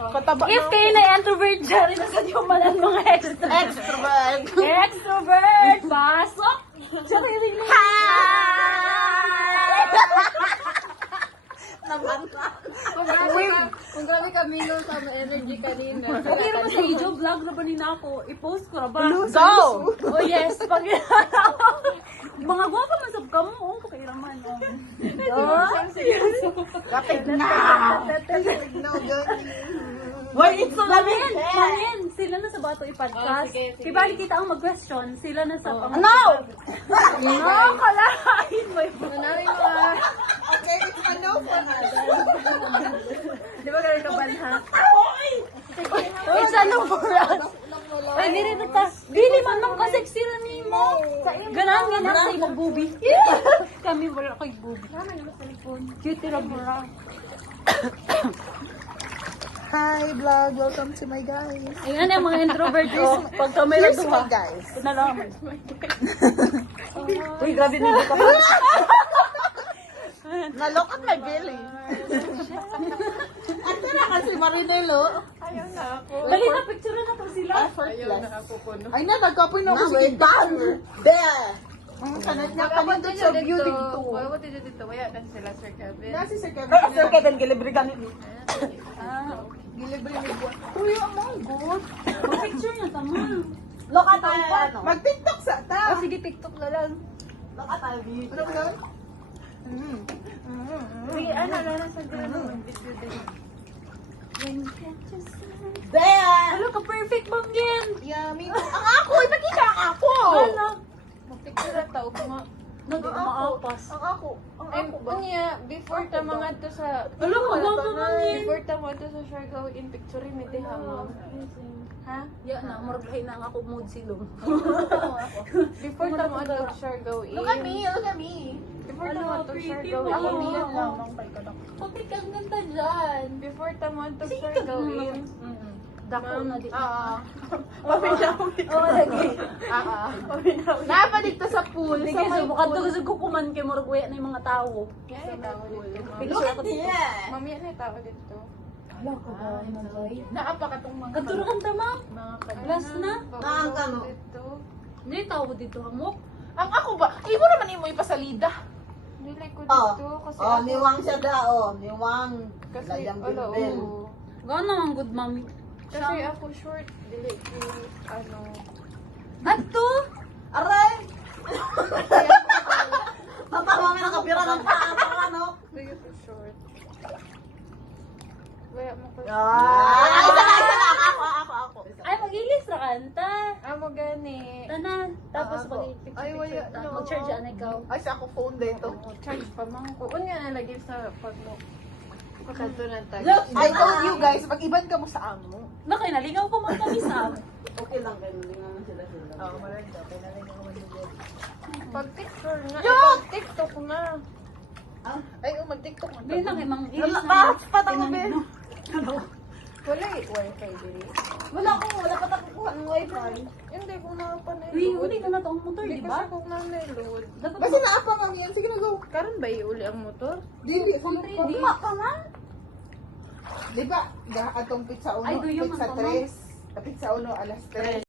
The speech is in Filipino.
If kayo na introvert dyan, nasa yung manan mga extrovert. Extrovert. Extrovert! Pasok! Sarili mo. Kung grabe kami no sa energy kanina. Okay naman sa video, vlog na ba nila ako? I-post ko na ba? Go! Oh yes, pag mga guwapa masab ka mo, oh, pakiraman. Kapit na! No, why it's so Mangin, mangin, sila na sa Bato i-podcast. Kibali kita ang mag-question, sila na sa pang... No! No, kalahin mo yun. Nanawin mo ah. Okay, it's a no for us. Di ba ganun ka banha? It's a no for us. Ay, dili na ta. Dili man nang kaseksi na ni mo. Ganahan nga na sa imong bubi. Kami wala ko'y bubi. Cute na bra. Hi, vlog. Welcome to my guys. Ayan ang mga introvert ko. Pag camera Here's my duha. guys. Pinalaman. Uy, grabe na ka pa. Nalok at my belly. Ate na kasi Marinelo. Ayaw na ako. Dali na, picture na to sila. Ayaw na ako po no. Ay na, nagkapoy na ako sa itan. There. Ang kanat niya kanito sa view dito. Wala dito. Wala na sila Sir Kevin. Nasi Sir Kevin. Sir Kevin, gilibre ka nito. Gilibre ni Buwan. Uy, ang mga good. Picture na tama. Loka tayo ano? Mag-tiktok sa ta. Sige, TikTok na lang. Loka tayo video. Ano ba yun? Sige, ano na sa video din. There. Ano ka, perfect bang yan? Yummy. Ang ako, ipakita ang ako. Ano? Picture na tao kuma. Nag-maapas. Ang ako. Ang ako ba? Unya, before ta mga to sa Alam ko, gwapo man yan. before ta mga to sa Siargao in picture ni Teha mo. Ha? Yan na, muragay na ang ako mood silong. Before ta mga to sa Siargao in. Look at me, look at me. Before ta mga to sa Siargao Ako, in. Kapit kang ganda dyan. Before ta mga to sa Siargao in. Dako na di. Oo, lagi. Napalig to sa pool. Sige, subukan to kasi kukuman kay muragwaya na yung mga tao. Yan yung tao dito. Look at this. Mamaya na yung tao dito. Hala ka ba, Manday? Naapakatong mga Kadturo kang tama. Mga kanina. Last na. Naangkano. Dito. Hindi tao dito hamok. Ang ako ba? Ibo naman mo ipasalida. Nilay ko dito. Kasi Oh, ako- niwang siya daw, niwang. Kasi, Layang ala, bilbil. oo. Gano'n ang good mommy. Kasi ako short, dili ko, ano, Adto? Aray! Matawa nga nakapira ng paa, ano? dili ko short. Wala mo ko. Ay, isa na, ako. Ay, mag-ilis na kanta. Amo gani. Tanan. Tapos Ako. mag-picture. Ay, wala, no. Mag-charge an ikaw. Ay, sa ako phone dito. Charge pa man ko. Unya na lagi sa pag mo. Pagkanto ng tag. I told you guys, mag-iban ka mo sa amo. Nakay, naligaw ko man kami sa Okay lang, kayo naman sila. Oo, malanda. Pinaling ako mag-ibig. Pag picture na, pag TikTok na. Ay, mag-tiktok na. Hindi na kay mang ilis Wala, na. patang mo, Ben. Wala wifi dili. Wala pa takukuha ng wifi. Hindi ko na pa na Uy, uli ka na to ang motor, Hindi di ko ba? siya kung na load. Dapat Basta naapa nga yan. Sige na, go. Karon ba iuli ang motor? Dili. Di. Di ba? Atong pizza uno, Ay, do you pizza man to, 3. Pizza uno, alas 3.